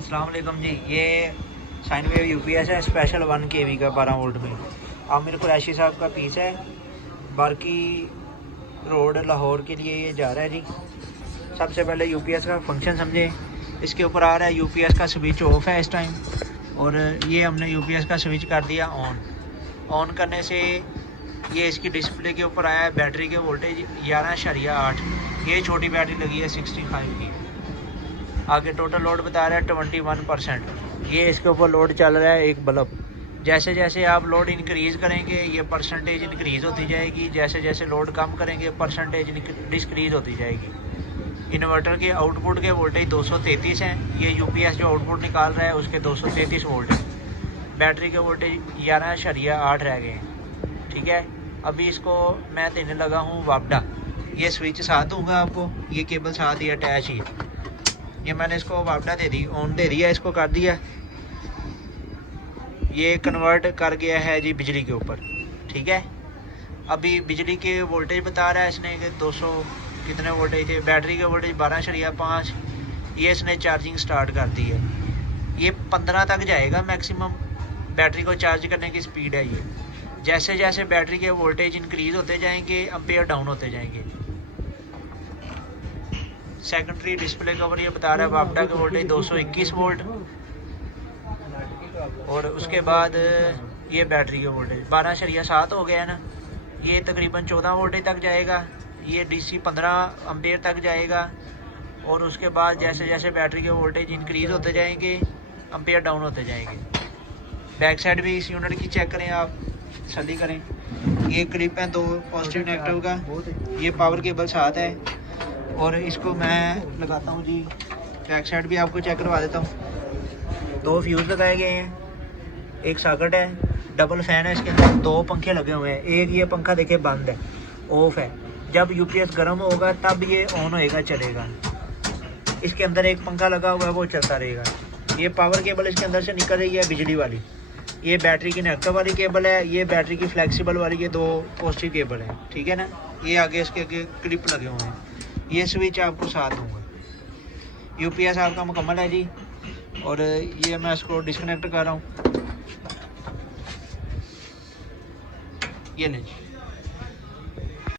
अस्सलाम वालेकुम जी। ये साइन वेव यूपीएस है, स्पेशल 1 kV का 12 वोल्ट में। आमिर कुरैशी साहब का पीस है। बारकी रोड लाहौर के लिए ये जा रहा है जी। सबसे पहले यूपीएस का फंक्शन समझें। इसके ऊपर आ रहा है यूपीएस का स्विच ऑफ है इस टाइम, और ये हमने यूपीएस का स्विच कर दिया ऑन करने से ये इसकी डिस्प्ले के ऊपर आया है बैटरी के वोल्टेज 11.8। ये छोटी बैटरी लगी है 65 की। आगे टोटल लोड बता रहा है 21%। ये इसके ऊपर लोड चल रहा है एक बल्ब। जैसे जैसे आप लोड इंक्रीज़ करेंगे ये परसेंटेज इंक्रीज़ होती जाएगी, जैसे जैसे लोड कम करेंगे परसेंटेज डिस्क्रीज़ होती जाएगी। इन्वर्टर के आउटपुट के वोल्टेज 233 हैं। ये यूपीएस जो आउटपुट निकाल रहा है उसके 233 वोल्ट हैं। बैटरी के वोल्टेज 11.8 रह गए हैं। ठीक है, अभी इसको मैं देने लगा हूँ वापडा। ये स्विच साथ दूँगा आपको, ये केबल साथ ही अटैच ही है। ये मैंने इसको वापडा दे दी, ऑन दे दिया, इसको कर दिया। ये कन्वर्ट कर गया है जी बिजली के ऊपर। ठीक है, अभी बिजली के वोल्टेज बता रहा है इसने कि 200 कितने वोल्टेज थे। बैटरी के वोल्टेज 12.5। ये इसने चार्जिंग स्टार्ट कर दी है। ये 15 तक जाएगा मैक्सिमम बैटरी को चार्ज करने की स्पीड है ये। जैसे जैसे बैटरी के वोल्टेज इंक्रीज़ होते जाएंगे एम्पेयर डाउन होते जाएंगे। सेकेंडरी डिस्प्ले कवर ये बता रहा है वापडा के वोल्टेज 221 वोल्ट, और उसके बाद ये बैटरी के वोल्टेज 12.7 हो गया है ना। ये तकरीबन 14 वोल्टेज तक जाएगा। ये डीसी 15 एम्पेयर तक जाएगा, और उसके बाद जैसे जैसे बैटरी के वोल्टेज इंक्रीज़ होते जाएंगे एम्पेयर डाउन होते जाएंगे। बैक साइड भी इस यूनिट की चेक करें, आप तसल्ली करें। ये क्लिप है 2 पॉजिटिव नेगेटिव का। ये पावर केबल साथ है, और इसको मैं लगाता हूँ जी। बैक साइड भी आपको चेक करवा देता हूँ। 2 फ्यूज़ लगाए गए हैं, एक सॉकेट है, डबल फैन है इसके अंदर, 2 पंखे लगे हुए हैं। एक ये पंखा देखिए बंद है, ऑफ है। जब यूपीएस गर्म होगा तब ये ऑन होएगा, चलेगा। इसके अंदर एक पंखा लगा हुआ है, वो चलता रहेगा। ये पावर केबल इसके अंदर से निकल रही है बिजली वाली। ये बैटरी की नेगेटिव वाली केबल है, ये बैटरी की फ्लैक्सीबल वाली, ये 2 पॉजिटिव केबल है। ठीक है ना। ये आगे इसके आगे क्लिप लगे हुए हैं। ये स्विच आपको साथ दूँगा। यूपीएस आपका मुकम्मल है जी, और ये मैं इसको डिस्कनेक्ट कर रहा हूँ। ये नहीं